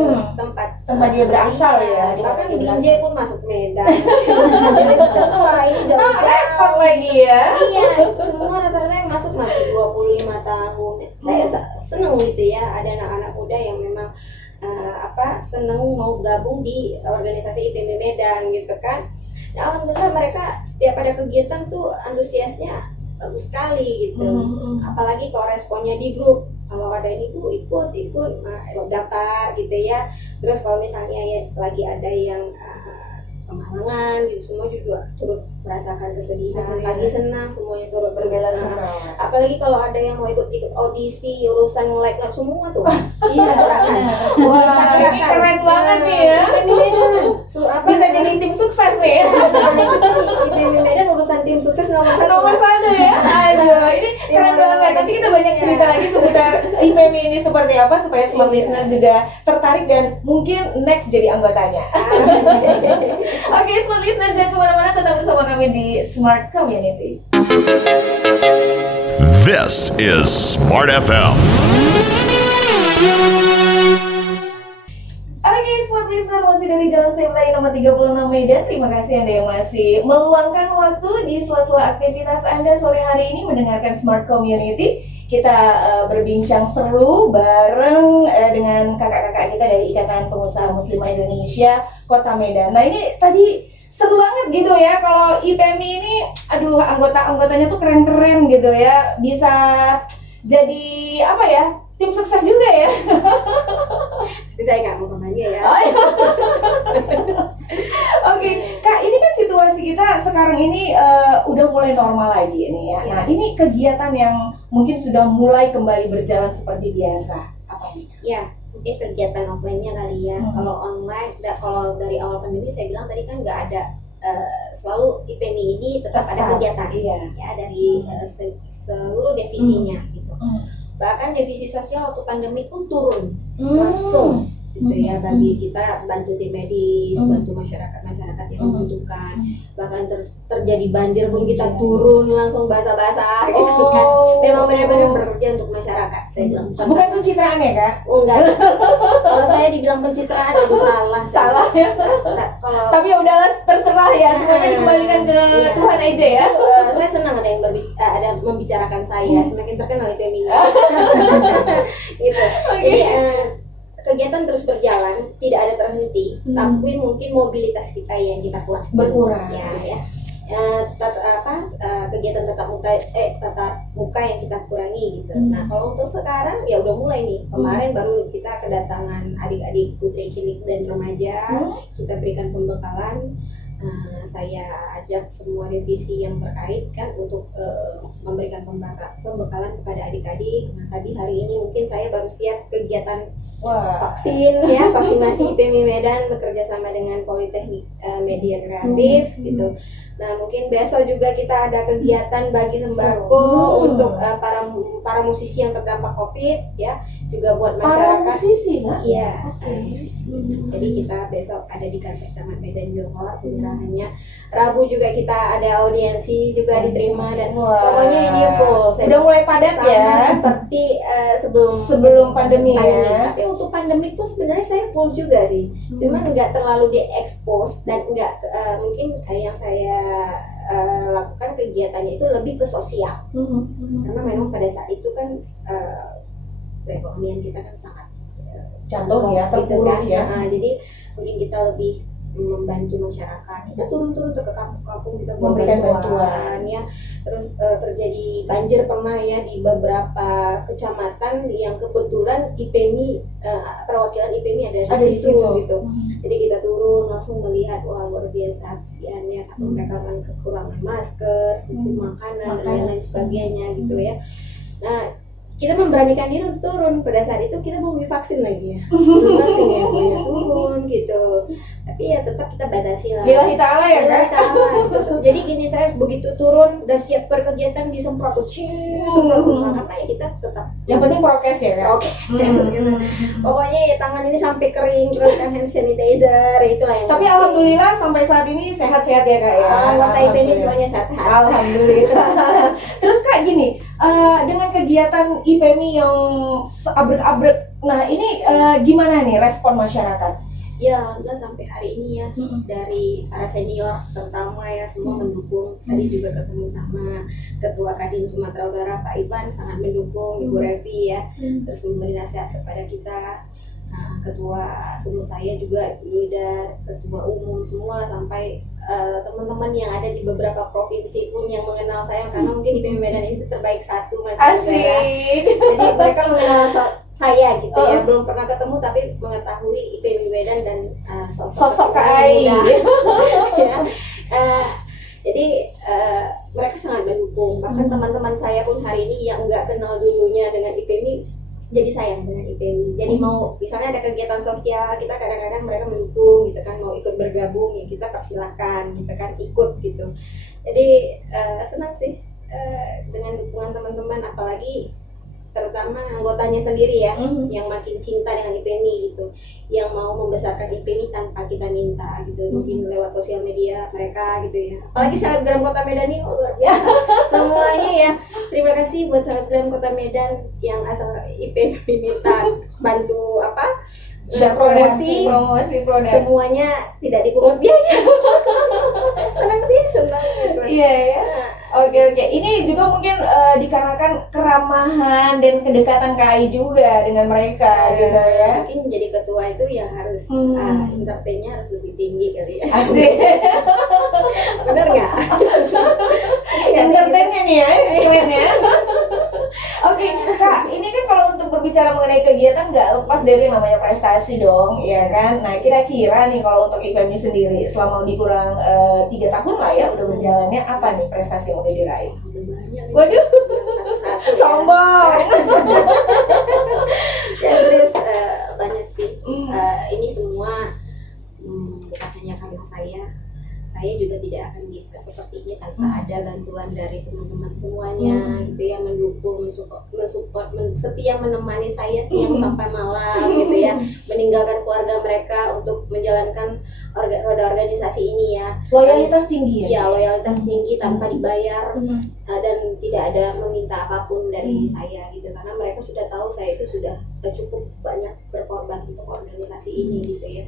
tempat dia berasal ya. Bahkan Binjai pun masuk Medan. Jadi wah ini jauh-jauh lagi ya. Iya, semua rata-rata yang masuk masih 25 tahun. Saya seneng gitu ya, ada anak-anak muda yang memang seneng mau gabung di organisasi IPMI Medan gitu kan. Ya alhamdulillah mereka setiap ada kegiatan tuh antusiasnya bagus sekali gitu. Apalagi kalau responnya di grup, kalau ada ini Bu ikut daftar gitu ya. Terus kalau misalnya lagi ada yang kemalangan gitu, semua juga turut merasakan kesedihan. Lagi senang semuanya turut berbela-sungkawa. Apalagi kalau ada yang mau ikut audisi urusan like semua tuh gerakan. Wah ini keren banget nih ya. Bisa jadi tim sukses nih ya. IPMI Medan urusan tim sukses nomor satu ya. Aduh ini keren banget. Nanti kita banyak cerita lagi seputar IPMI ini seperti apa, supaya smart listener juga tertarik dan mungkin next jadi anggotanya. Oke, smart listener jangan kemana-mana, tetap bersama kami di Smart Community. This is Smart FM. Oke, smart listener, masih dari Jalan Semlai nomor 36 Medan. Terima kasih Anda yang masih meluangkan waktu di sela-sela aktivitas Anda sore hari ini mendengarkan Smart Community. Kita berbincang seru bareng dengan kakak-kakak kita dari Ikatan Pengusaha Muslimah Indonesia Kota Medan. Nah ini tadi seru banget gitu ya, kalau IPMI ini aduh anggotanya tuh keren-keren gitu ya, bisa jadi apa ya, tim sukses juga ya. Tapi saya nggak mau kemana ya. Oke, Kak, ini kan situasi kita sekarang ini udah mulai normal lagi nih ya. Nah, ini kegiatan yang mungkin sudah mulai kembali berjalan seperti biasa. Apa ini? Ya, mungkin kegiatan offline-nya kali ya. Kalau online, kalau dari awal pandemi saya bilang tadi kan nggak ada, selalu IPMI ini tetap ada kegiatan ya dari seluruh divisinya gitu. Bahkan divisi sosial waktu pandemi pun turun langsung gitu ya, bagi kita bantu tim medis, bantu masyarakat yang membutuhkan. Bahkan terjadi banjir pun kita turun langsung basah-basah gitu kan. Memang benar-benar bekerja untuk masyarakat. Saya bilang bukan pencitraan ya Kak? Oh enggak. Kalau saya dibilang pencitraan itu salah ya. Kalau tapi ya udahlah, terserah ya, semuanya dikembalikan ke Tuhan aja ya. Saya senang ada yang ada membicarakan saya, semakin terkenal IPMI. Gitu. Jadi kegiatan terus berjalan, tidak ada terhenti, tapi mungkin mobilitas kita yang kita kuat berkurang ya. kegiatan tatap muka yang kita kurangi gitu. Nah kalau untuk sekarang ya udah mulai nih, kemarin baru kita kedatangan adik-adik putri cilik dan remaja, kita berikan pembekalan. Saya ajak semua divisi yang terkait kan untuk memberikan pembekalan kepada adik-adik. Nah tadi hari ini mungkin saya baru siap kegiatan vaksin ya, vaksinasi IPMI Medan bekerja sama dengan Politeknik Media Kreatif gitu. Nah mungkin besok juga kita ada kegiatan bagi sembako untuk para musisi yang terdampak COVID ya, juga buat masyarakat. Para musisi, Kak? Iya, para musisi. Jadi kita besok ada di kantor Camat Medan Johor penyerahannya. Rabu juga kita ada audiensi juga diterima dan pokoknya ini full. Udah mulai padat sama ya. Seperti sebelum pandemi ya. Tapi untuk pandemi itu sebenarnya saya full juga sih. Cuman nggak terlalu diekspos dan nggak mungkin yang saya lakukan kegiatannya itu lebih ke sosial. Karena memang pada saat itu kan perekonomian kita kan sangat Jatuh ya, terpuruk gitu ya. Nah, jadi mungkin kita lebih membantu masyarakat, kita turun-turun ke kampung-kampung, kita Memberikan bantuan ya. Terus terjadi banjir pernah ya di beberapa kecamatan yang kebetulan IPMI perwakilan IPMI ada di situ gitu. Jadi kita turun langsung melihat, wah luar biasa kesiannya, mereka kan kekurangan masker, makanan dan lain sebagainya gitu ya. Nah kita memberanikan diri untuk turun. Pada saat itu kita belum divaksin lagi ya, belum vaksin ya, turun gitu. Tapi ya tetap kita batasi lah. Lillahi ta'ala ya kan? Gitu. Jadi gini, saya begitu turun udah siap berkegiatan disemprot semprot karena ya kita tetap. Yang penting prokes ya kan? Oke. Pokoknya ya tangan ini sampai kering, terus kan hand sanitizer, itulah yang. Tapi alhamdulillah sampai saat ini sehat-sehat ya Kak ya. Anggota IPMI semuanya sehat-sehat. Alhamdulillah. Terus Kak gini, dengan kegiatan IPMI yang abrek-abrek, nah ini gimana nih respon masyarakat? Ya, alhamdulillah sampai hari ini ya dari para senior terutama ya semua mendukung. Tadi juga ketemu sama Ketua Kadin Sumatera Utara Pak Ivan, sangat mendukung, Ibu Revi ya, terus memberi nasihat kepada kita. Nah, Ketua Sumut saya juga Yuda, Ketua Umum semua sampai teman-teman yang ada di beberapa provinsi pun yang mengenal saya karena mungkin IPMI Medan ini terbaik satu Asik. jadi mereka mengenal saya gitu ya, belum pernah ketemu tapi mengetahui IPMI Medan dan Sosok Kak Ai. Ya. Jadi mereka sangat mendukung, bahkan teman-teman saya pun hari ini yang nggak kenal dulunya dengan IPMI jadi sayang dengan IPMI. Jadi mau misalnya ada kegiatan sosial, kita kadang-kadang mereka mendukung gitu kan, mau ikut bergabung ya kita persilahkan gitu kan, ikut gitu. Jadi senang sih dengan dukungan teman-teman, apalagi terutama anggotanya sendiri ya, yang makin cinta dengan IPMI gitu, yang mau membesarkan IPMI tanpa kita minta gitu, mungkin lewat sosial media mereka gitu ya. Apalagi selebgram Kota Medan ini ya semuanya ya. Terima kasih buat selebgram Kota Medan yang asal IPMI minta bantu Share promosi produk. Semuanya tidak dipungut biaya. Senang gitu. Iya ya. Oke. Ini juga mungkin dikarenakan keramahan dan kedekatan KAI juga dengan mereka gitu ya. Mungkin jadi ketua itu yang harus entertainnya harus lebih tinggi kali ya. Asik. Benar nggak? Entertainnya nih ya, keren ya. Oke, Kak, ini kan kalau untuk berbicara mengenai kegiatan nggak lepas dari namanya prestasi dong, ya kan? Nah, kira-kira nih kalau untuk IPMI sendiri selama lebih kurang 3 tahun lah ya udah berjalannya, apa nih prestasi yang udah diraih? Udah banyak. Waduh, Satu-satu. sombong. Ya, terus banyak sih. Ini semua bukan hanya karena saya juga tidak akan bisa seperti ini tanpa ada bantuan dari teman-teman semuanya gitu ya, mendukung, mensupport, setia menemani saya siang sampai malam gitu ya, meninggalkan keluarga mereka untuk menjalankan roda organisasi ini ya. Loyalitas tinggi ya? Ya, loyalitas tinggi tanpa dibayar dan tidak ada meminta apapun dari saya gitu, karena mereka sudah tahu saya itu sudah cukup banyak berkorban untuk organisasi ini gitu ya.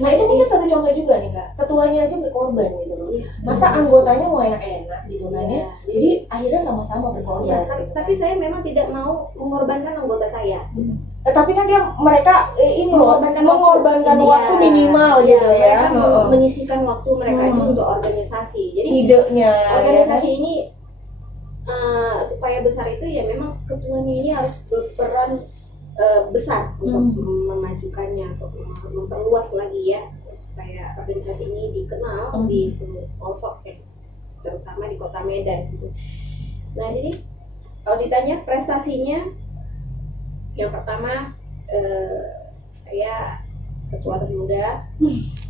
Nah itu mungkin satu contoh juga nih Kak, ketuanya aja berkorban gitu loh. Iya. Masa anggotanya mau enak-enak gitu kan ya? Jadi akhirnya sama-sama berkorban. Ya, tapi saya memang tidak mau mengorbankan anggota saya. Tapi kan mereka ini loh mengorbankan Iya. waktu minimal Iya, gitu ya. mereka menyisihkan waktu mereka itu untuk organisasi. Jadi Idenya organisasi ya. ini supaya besar itu ya memang ketuanya ini harus berperan besar untuk memajukannya, untuk memperluas lagi ya, supaya organisasi ini dikenal di semua pelosok ya, terutama di kota Medan gitu. Nah jadi kalau ditanya prestasinya, yang pertama saya ketua termuda,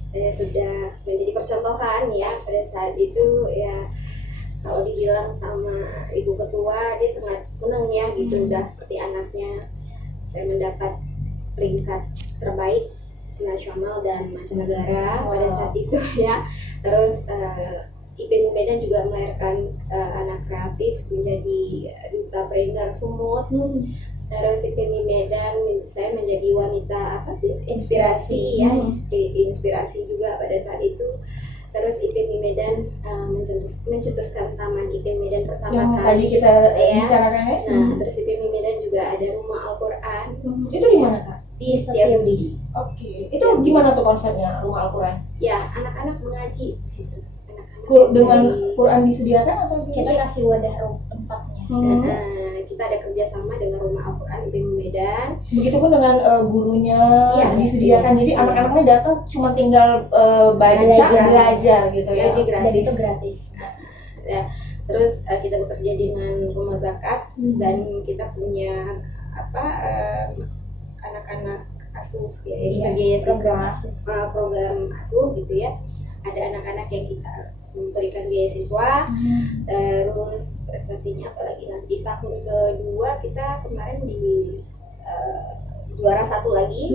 saya sudah menjadi percontohan ya pada saat itu ya. Kalau dibilang sama ibu ketua, dia sangat senang ya gitu, udah seperti anaknya. Saya mendapat peringkat terbaik nasional dan mancanegara pada saat itu ya. Terus IPMI Medan juga melahirkan anak kreatif menjadi duta brainer Sumut. Terus IPMI Medan saya menjadi wanita inspirasi ya, inspirasi juga pada saat itu. Terus IPMI Medan mencetuskan Taman IPMI Medan pertama Yang kali tadi kita ya. bicarakan ya. Nah, terus IPMI Medan juga ada rumah Al-Quran Itu di mana Kak? di Setiabudi. Oke. Itu gimana tuh konsepnya rumah Al-Quran? Ya, anak-anak mengaji di situ. Anak-anak Dengan mengaji. Quran disediakan atau Kita gimana? kasih wadah tempatnya. Kita ada kerjasama dengan rumah Al-Quran IPMI Medan. Begitupun dengan gurunya Iya, disediakan. Jadi iya. anak-anaknya datang cuma tinggal baca, belajar gitu ya. Ngaji Dan itu gratis. gratis. Ya, terus kita bekerja dengan rumah zakat dan kita punya anak-anak asuh ya, yang Iya, berbiaya program siswa, asuh. program asuh gitu ya. Ada anak-anak yang kita memberikan beasiswa. Terus prestasinya apalagi nanti tahun kedua kita kemarin di juara satu lagi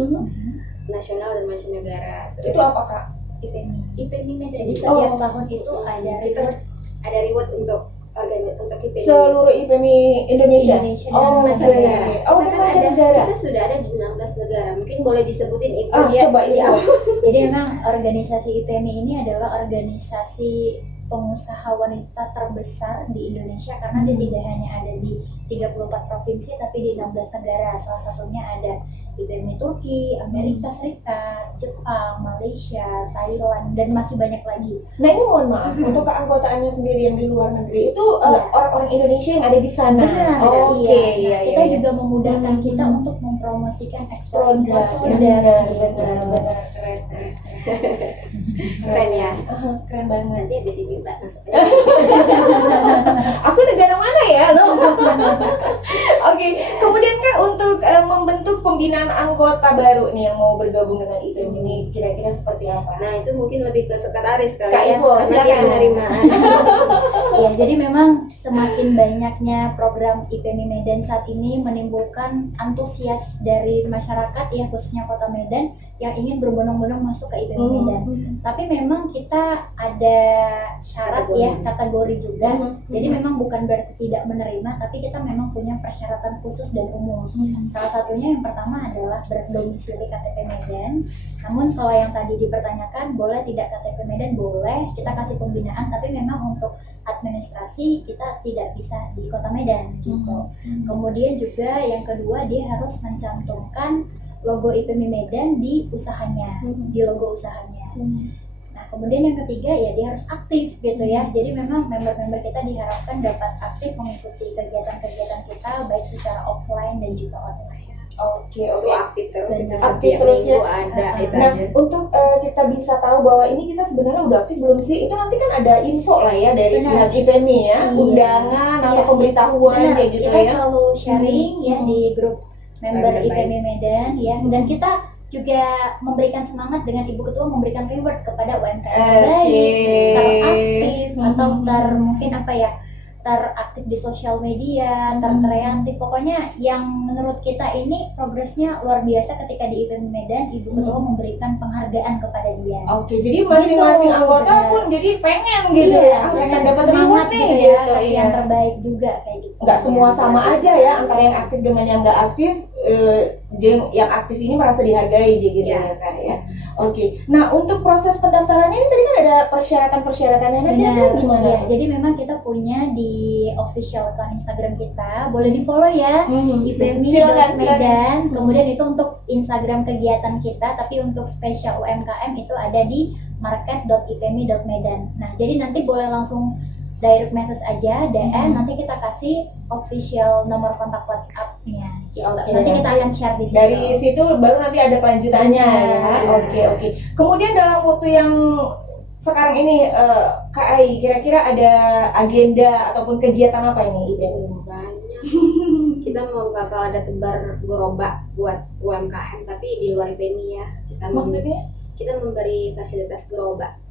nasional dan mancanegara. Terus Itu apa Kak? IPMI. IPMI Medan. Jadi setiap tahun itu ada kita reward ada reward untuk IPMI. Seluruh IPMI Indonesia. Indonesia Oh, dan mancanegara. Oh, Kita dan kan mancanegara. kita sudah ada di 16 negara. Mungkin boleh disebutin itu Coba di info. Jadi memang organisasi IPMI ini adalah organisasi pengusaha wanita terbesar di Indonesia karena dia tidak hanya ada di 34 provinsi tapi di 16 negara. Salah satunya ada IPMI Turki, Amerika Serikat, Jepang, Malaysia, Thailand, dan masih banyak lagi. Nah ini mohon maaf, untuk keanggotaannya sendiri yang di luar negeri itu Iya. orang-orang Indonesia yang ada di sana. Benar, Oke, iya. iya, Nah, iya, kita iya. juga memudahkan kita untuk mempromosikan ekspor Produk, impor benar, dan benar, keren, keren ya. keren banget. Nanti di sini Mbak masuk aja. Aku negara mana ya? Oke, kemudian Kak untuk membentuk pembinaan anggota baru nih yang mau bergabung dengan IPMI ini kira-kira seperti apa? Nah, itu mungkin lebih ke sekretaris kali Kak ya. Ivo, Karena dia silakan. penerimaan. Ya, jadi memang semakin banyaknya program IPMI Medan saat ini menimbulkan antusias dari masyarakat ya khususnya Kota Medan yang ingin berbondong-bondong masuk ke IPMI Medan. Tapi memang kita ada syarat ya, kategori juga. Jadi memang bukan berarti tidak menerima, tapi kita memang punya persyaratan khusus dan umum. Salah satunya yang pertama adalah berdomisili KTP Medan. Namun kalau yang tadi dipertanyakan boleh tidak KTP Medan, boleh kita kasih pembinaan, tapi memang untuk administrasi kita tidak bisa di Kota Medan gitu. Kemudian juga yang kedua dia harus mencantumkan logo IPMI Medan di usahanya, di logo usahanya. Nah, kemudian yang ketiga ya dia harus aktif gitu ya. Jadi memang member-member kita diharapkan dapat aktif mengikuti kegiatan-kegiatan kita baik secara offline dan juga online. Oke, Itu aktif terus Dan itu aktif setiap terus ya. minggu ada itu Nah, aja. untuk kita bisa tahu bahwa ini kita sebenarnya udah aktif belum sih? Itu nanti kan ada info lah ya dari Benar. pihak IPMI ya, Iya. undangan atau Iya, pemberitahuan Benar, kayak gitu kita ya. selalu sharing ya di grup member Member IPMI Medan ya, dan kita juga memberikan semangat dengan Ibu Ketua memberikan reward kepada UMKM terbaik, teraktif atau mungkin apa ya, teraktif di sosial media, terkreatif, pokoknya yang menurut kita ini progresnya luar biasa ketika di IPMI Medan Ibu Ketua memberikan penghargaan kepada dia. Oke, jadi masing-masing Gitu, anggota benar. pun jadi pengen gitu Iya, ya, pengen dapat reward nih gitu, kasih iya. yang terbaik juga kayak gitu. Nggak semua sama aja ya antara yang aktif dengan yang nggak aktif. Yang aktif ini merasa dihargai gitu Iya. ya Kak ya. Oke. Nah, untuk proses pendaftarannya ini tadi kan ada persyaratan-persyaratannya. Nah, kira-kira gimana? Iya, jadi memang kita punya di official account Instagram kita, boleh di follow ya, Silakan. ipmi.medan. Kemudian itu untuk Instagram kegiatan kita, tapi untuk spesial UMKM itu ada di market.ipmi.medan. Nah, jadi nanti boleh langsung direct message aja, DM, nanti kita kasih official nomor kontak WhatsApp-nya. Gitu. Oke, Nanti kita akan share di situ. Dari situ baru nanti ada kelanjutannya ya. Oke. Kemudian dalam waktu yang sekarang ini Kak Ai, kira-kira ada agenda ataupun kegiatan apa ini IPMI? Banyak. Kita bakal ada tebar gerobak buat UMKM tapi di luar IPMI ya. Maksudnya? Kita memberi fasilitas gerobak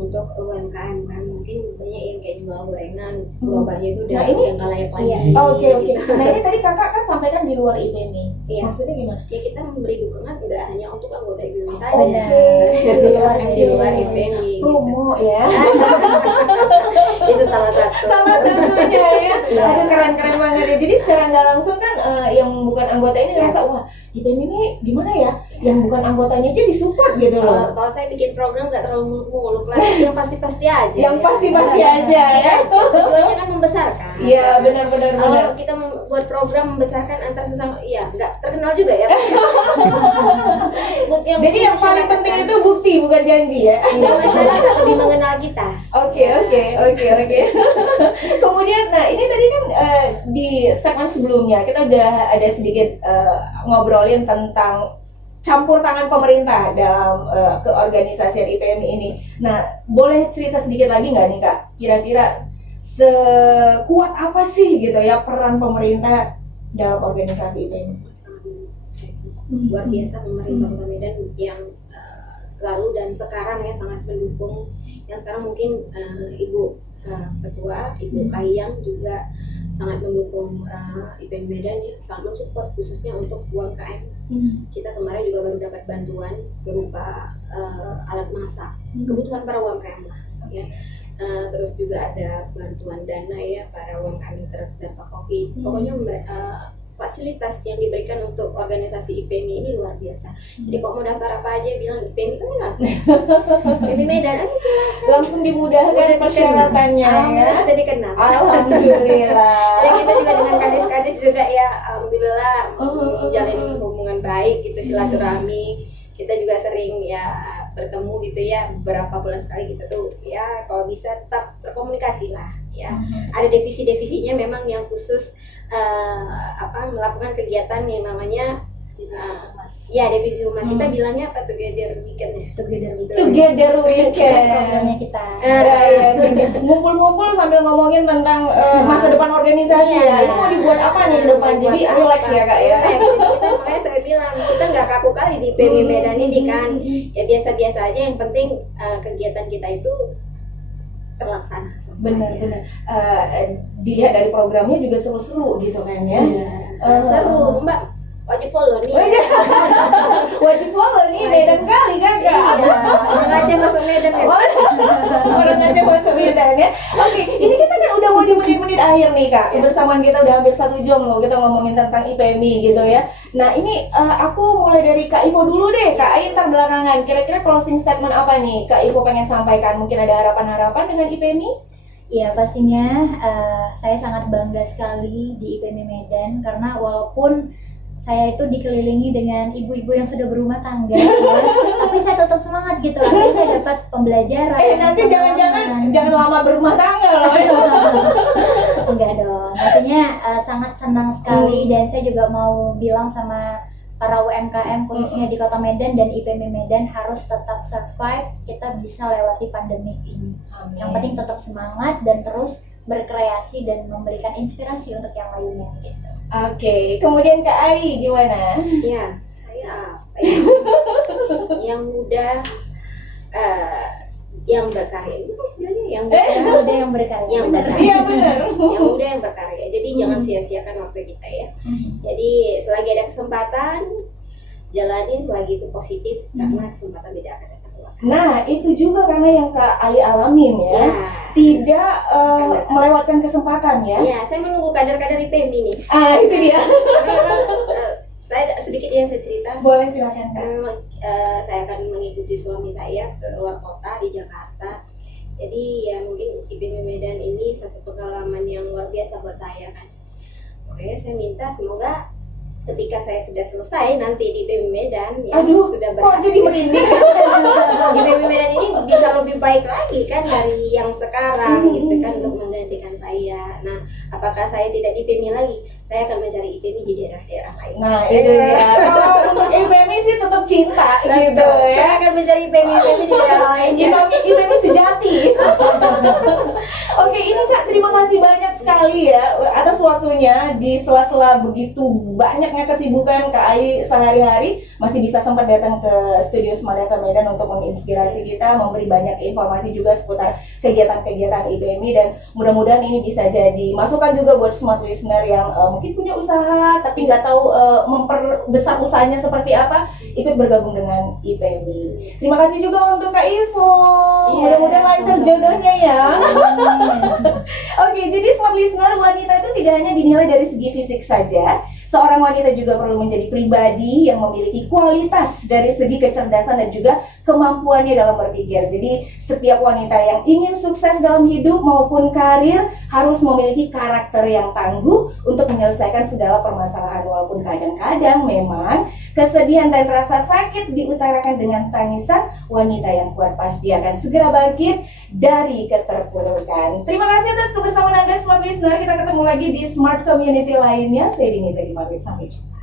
untuk UMKM kan, mungkin banyak yang kayak jual gorengan, gerobaknya itu udah Nah, ini- yang nggak layak lagi. Iya. Oke. Nah, ini tadi Kakak kan sampaikan di luar IPMI. Iya. Maksudnya gimana? Ya kita memberi dukungan nggak hanya untuk anggota IPMI saja, Benar. di luar Oke. IPMI gitu. Promo ya. Itu salah satu. Salah satunya ya. Aduh, keren banget ya. Jadi secara nggak langsung kan yang bukan anggota ini ngerasa wah IPMI ini gimana ya? Yang bukan anggotanya aja disupport gitu loh. Kalau saya bikin program nggak terlalu muluk lah, yang pasti-pasti aja. Yang ya. pasti-pasti aja ya. Tujuannya kan membesarkan. Iya, benar. Kalau kita buat program membesarkan antar sesama, ya nggak terkenal juga ya. Jadi yang paling penting itu bukti bukan janji ya. masyarakat lebih mengenal kita. Oke. Kemudian, nah ini tadi kan di segmen sebelumnya kita udah ada sedikit ngobrolin tentang campur tangan pemerintah dalam keorganisasian IPMI ini. Nah, boleh cerita sedikit lagi nggak nih Kak? Kira-kira sekuat apa sih gitu ya peran pemerintah dalam organisasi IPMI? Luar biasa pemerintah Kota Medan yang lalu dan sekarang ya sangat mendukung. Yang sekarang mungkin Ibu Ketua, Ibu Kahiyang juga sangat mendukung IPMI Medan ya, sangat mensupport khususnya untuk UMKM. Kita kemarin juga baru dapat bantuan berupa alat masak, kebutuhan para UMKM lah ya. Terus juga ada bantuan dana ya para UMKM yang terdampak COVID. Pokoknya fasilitas yang diberikan untuk organisasi IPMI ini luar biasa. Jadi kok mau daftar apa aja bilang IPMI kan langsung. IPMI Medan aja silakan. Langsung dimudahkan persyaratannya ya. Alhamdulillah sudah dikenal. Alhamdulillah. Dan kita juga dengan kadis-kadis juga ya, alhamdulillah menjalin hubungan baik gitu, silaturahmi. Kita juga sering ya bertemu gitu ya, beberapa bulan sekali kita tuh ya kalau bisa tetap berkomunikasi lah ya. Ada divisi-divisinya memang yang khusus melakukan kegiatan yang namanya ya divisi humas. Kita bilangnya apa, together weekend ya. Together weekend. Programnya kita. Ngumpul-ngumpul sambil ngomongin tentang masa depan organisasi ya. Ini mau dibuat apa nih ke depan? Jadi relax ya Kak ya. Kita mulai saya bilang kita nggak kaku kali di IPMI Medan ini kan. Ya biasa-biasa aja. Yang penting kegiatan kita itu terlaksana. Benar. Dilihat dari programnya juga seru-seru gitu kan ya. Seru Mbak, wajib follow nih. Wajib follow nih, Medan kali Kakak. Orang aja masuk Medan kan. Orang aja masuk Medan ya. Oke, ini kita kan udah mau di menit-menit akhir nih Kak. Kebersamaan kita udah hampir 1 jam loh kita ngomongin tentang IPMI gitu ya. Nah ini aku mulai dari Kak Ivo dulu deh. Kak Ai ntar belakangan. Kira-kira closing statement apa nih Kak Ivo pengen sampaikan? Mungkin ada harapan-harapan dengan IPMI? Ya pastinya saya sangat bangga sekali di IPMI Medan karena walaupun saya itu dikelilingi dengan ibu-ibu yang sudah berumah tangga, ya, tapi saya tetap semangat gitu. Artinya saya dapat pembelajaran. Nanti jangan lama berumah tangga loh. Enggak dong. Maksudnya sangat senang sekali dan saya juga mau bilang sama para UMKM khususnya di Kota Medan dan IPMI Medan harus tetap survive. Kita bisa lewati pandemi ini. Amin. Yang penting tetap semangat dan terus berkreasi dan memberikan inspirasi untuk yang lainnya gitu. Oke, kemudian Kak Ai gimana? Ya, saya apa ya? Yang muda yang berkarya. Yang Muda yang berkarya. Yang berkarya. Iya benar. Yang muda yang berkarya. Jadi jangan sia-siakan waktu kita ya. Jadi selagi ada kesempatan jalani selagi itu positif karena kesempatan tidak akan datang ulang. Nah, itu juga karena yang Kak Ai alamin ya. Tidak melewatkan kesempatan ya. Iya, saya menunggu kader-kader IPMI nih. Itu dia. Karena memang, saya sedikit ya saya cerita. Boleh silakan Kak. Memang saya akan mengikuti suami saya ke luar kota di Jakarta. Jadi ya mungkin IPB Medan ini satu pengalaman yang luar biasa buat saya kan. Oke, saya minta semoga ketika saya sudah selesai nanti di IPB Medan ya sudah kok jadi merinding? IPB Medan ini bisa lebih baik lagi kan dari yang sekarang gitu kan, untuk menggantikan saya. Nah, apakah saya tidak di IPB lagi? Saya akan mencari IPB di daerah-daerah lain. Nah, itu dia. Kalau untuk IPB sih tetap cinta gitu ya. Saya akan mencari IPB di daerah lain. IPB sejati. Oke, ini Kak, terima kasih banyak sekali ya atas waktunya di sela-sela begitu banyaknya kesibukan Kak Ai sehari-hari masih bisa sempat datang ke studio Smart FM Medan untuk menginspirasi kita, memberi banyak informasi juga seputar kegiatan-kegiatan IPMI, dan mudah-mudahan ini bisa jadi masukan juga buat smart listener yang mungkin punya usaha tapi nggak tahu memperbesar usahanya seperti apa, ikut bergabung dengan IPMI. Terima kasih juga untuk Kak Ivo. Mudah-mudahan lancar jodohnya ya. Oke, jadi smart listener, wanita itu tidak hanya dinilai dari segi fisik saja. Seorang wanita juga perlu menjadi pribadi yang memiliki kualitas dari segi kecerdasan dan juga kemampuannya dalam berpikir. Jadi setiap wanita yang ingin sukses dalam hidup maupun karir harus memiliki karakter yang tangguh untuk menyelesaikan segala permasalahan. Walaupun kadang-kadang memang kesedihan dan rasa sakit diutarakan dengan tangisan, wanita yang kuat pasti akan segera bangkit dari keterpurukan. Terima kasih atas kebersamaan Anda Smart Listener. Kita ketemu lagi di Smart Community lainnya. Saya Dini Zaki, sampai jumpa.